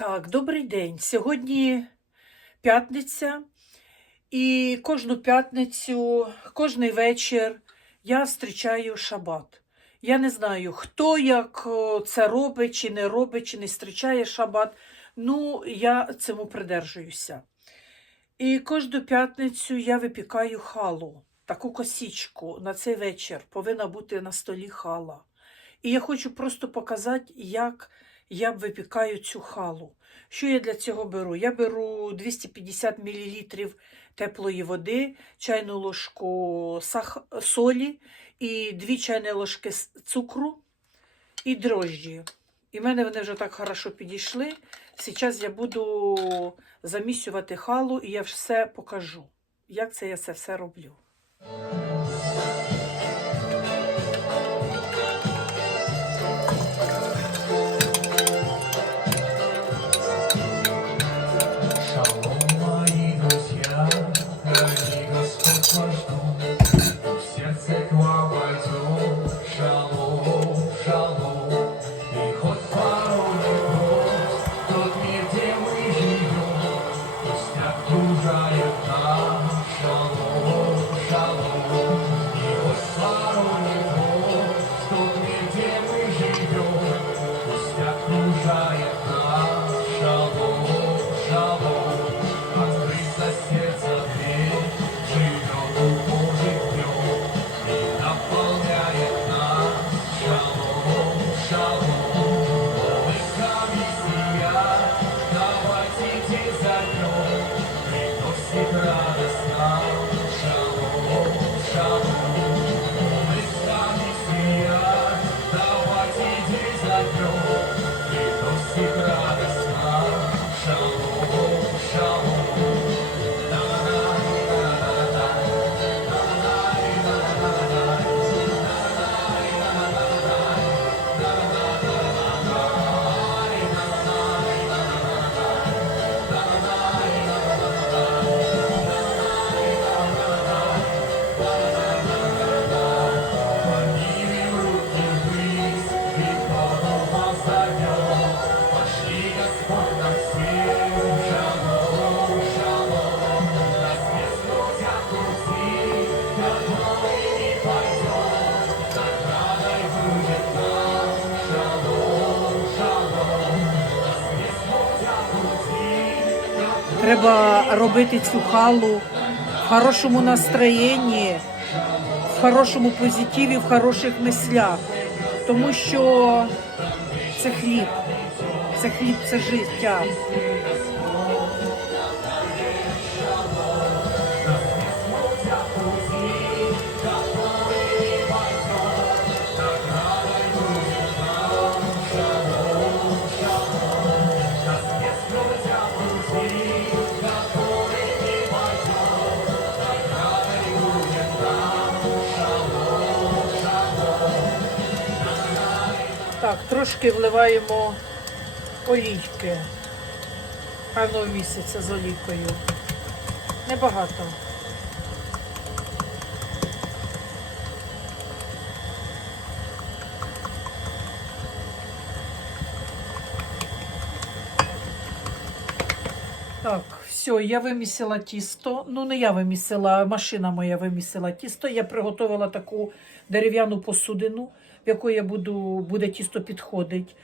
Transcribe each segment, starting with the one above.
Так, добрий день. Сьогодні п'ятниця, і кожну п'ятницю, кожний вечір я зустрічаю шабат. Я не знаю, хто як це робить, чи не робить, чи не зустрічає шабат. Ну, я цьому придержуюся. І кожну п'ятницю я випікаю халу, таку косічку на цей вечір. Повинна бути на столі хала. І я хочу просто показати, як я випікаю цю халу. Що я для цього беру? Я беру 250 мл теплої води, чайну ложку сах... солі і 2 чайні ложки цукру і дрожджі. І в мене вони вже так хорошо підійшли. Зараз я буду замісювати халу і я все покажу, як це я це все роблю. Робити цю халу в хорошому настроєнні, в хорошому позитиві, в хороших мислях. Тому що це хліб, це хліб, це життя. Так, трошки вливаємо олійки. Гарного місяця з олійкою. Небагато. Так, все, я вимісила тісто. Ну, не я вимісила, машина моя вимісила тісто. Я приготувала таку дерев'яну посудину, в яку я буду, буде тісто підходить.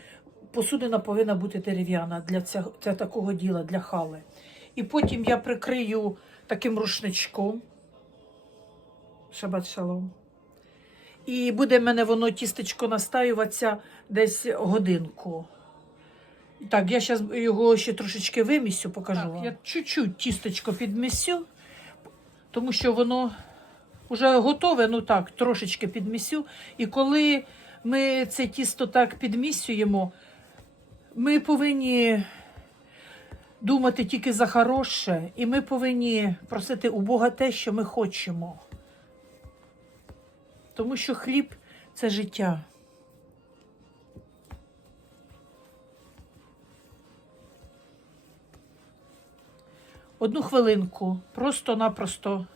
Посудина повинна бути дерев'яна для, цього, для такого діла, для хали. І потім я прикрию таким рушничком. Шабат шалом. І буде в мене воно тістечко настаюватися десь годинку. Так, я зараз його ще трошечки вимісю, покажу Так, Я чуть-чуть тістечко підмісю, тому що воно вже готове, ну так, трошечки підмісю. І коли ми це тісто так підмісюємо, ми повинні думати тільки за хороше, і ми повинні просити у Бога те, що ми хочемо. Тому що хліб це життя. Одну хвилинку. Просто-напросто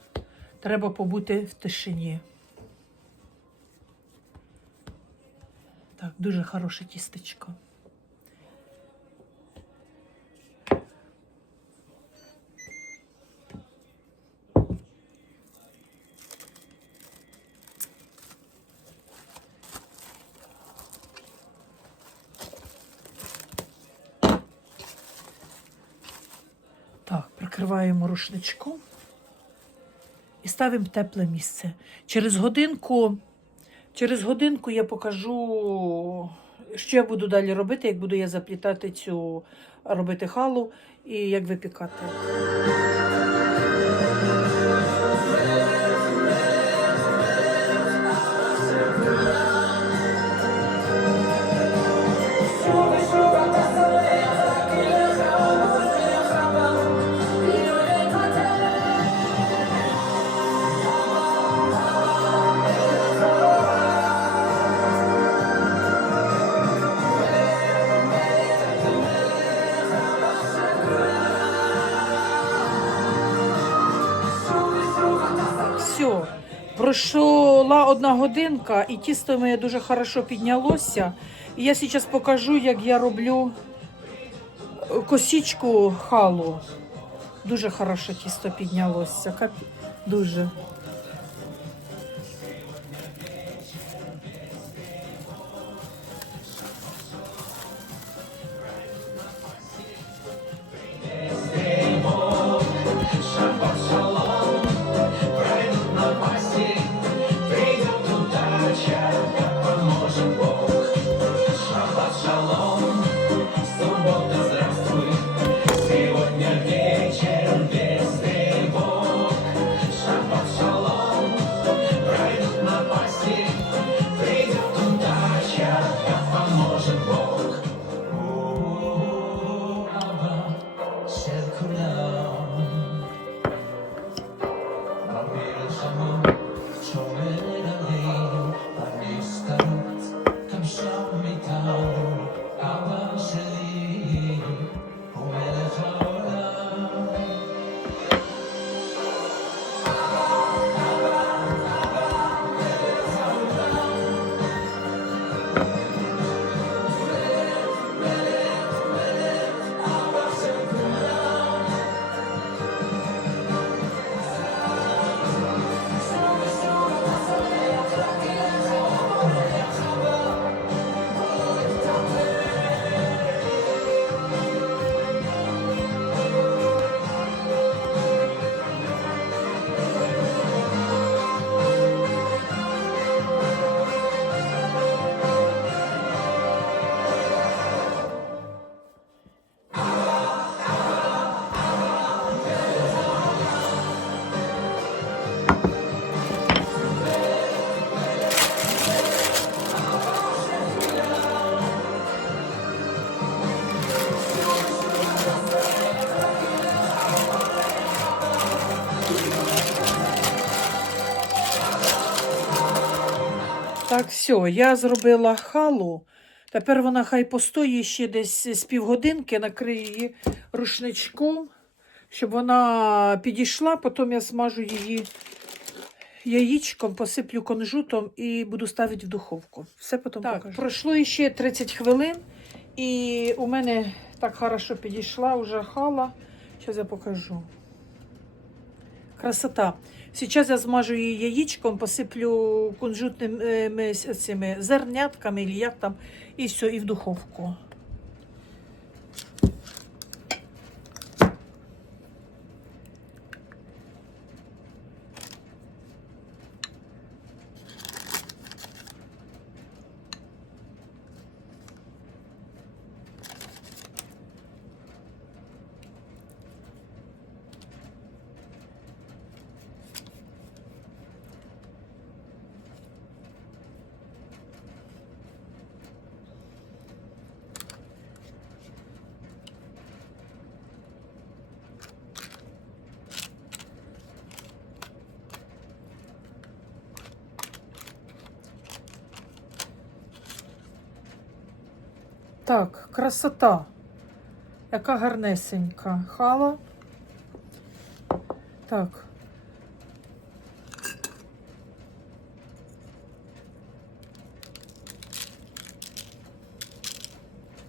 треба побути в тишині. Так, дуже хороше тістечко. Так, прикриваємо рушничком і ставимо в тепле місце. Через годинку, через годинку я покажу, що я буду далі робити, як буду я заплітати цю робити халу і як випікати. Пройшла одна годинка, і тісто моє дуже хорошо піднялося. І я зараз покажу, як я роблю е, косічку халу. Дуже хороше тісто піднялося. Дуже. Так, все, я зробила халу. Тепер вона хай постоїть ще десь з півгодинки, накрию її рушничком, щоб вона підійшла, потім я смажу її яєчком, посиплю конжутом і буду ставити в духовку. Все потім Так, покажу. Пройшло ще 30 хвилин, і у мене так хорошо підійшла вже хала. Зараз я покажу. Красота. Сейчас я змажу її яєчком, посиплю кунжутними цими зернятками, як там, і все, і в духовку. Так, красота. Яка гарнесенька. Хала. Так.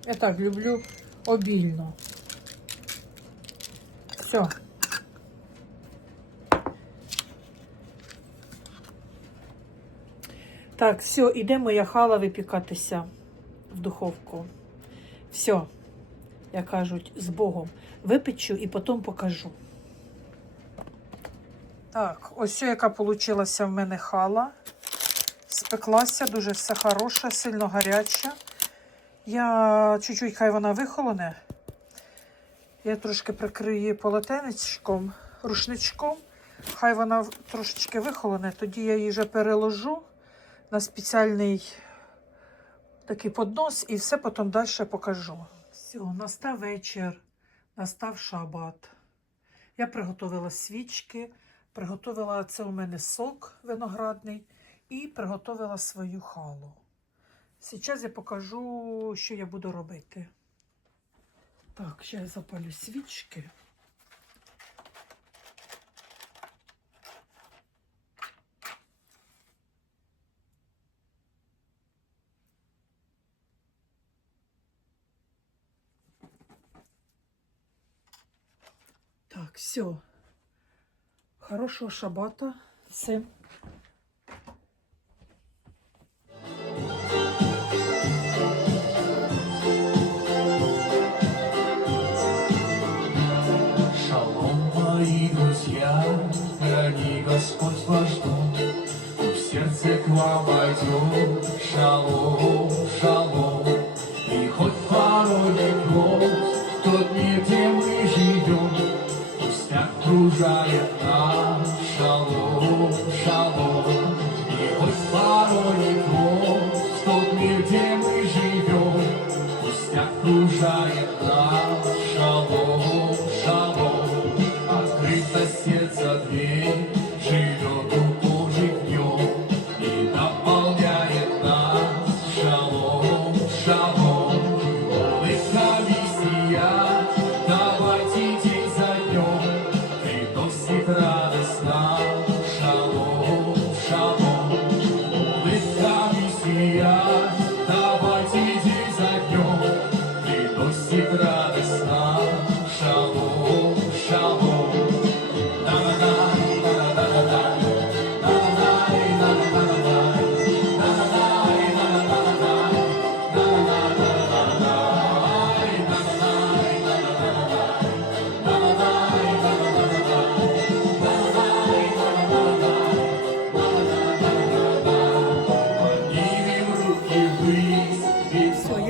Я так люблю обільно. Все. Так, все, іде моя хала випікатися в духовку. Все, як кажуть, з Богом. Випечу і потім покажу. Так, ось яка получилася в мене хала. Спеклася, дуже все хороше, сильно гаряча. Я чуть-чуть хай вона вихолоне. Я трошки прикрию її полотенечком, рушничком. Хай вона трошечки вихолоне, тоді я її вже переложу на спеціальний такий поднос і все потім далі покажу. Все, настав вечір, настав шабат. Я приготувала свічки, приготувала це у мене сок виноградний і приготувала свою халу. Зараз я покажу, що я буду робити. Так, ще я запалю свічки. Так, все. Хорошего шабата всем. Шалом, мои друзья, храни Господь ваш дом, и в сердце к вам войдет шалом.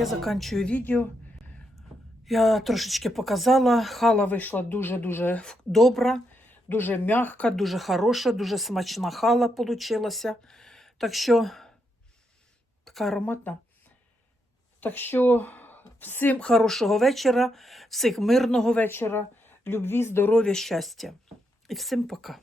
Я заканчую відео. Я трошечки показала. Хала вийшла дуже-дуже добра, дуже м'яка, дуже хороша, дуже смачна хала получилася. Так що така ароматна. Так що всім хорошого вечора, всіх мирного вечора, любві, здоров'я, щастя. І всім пока.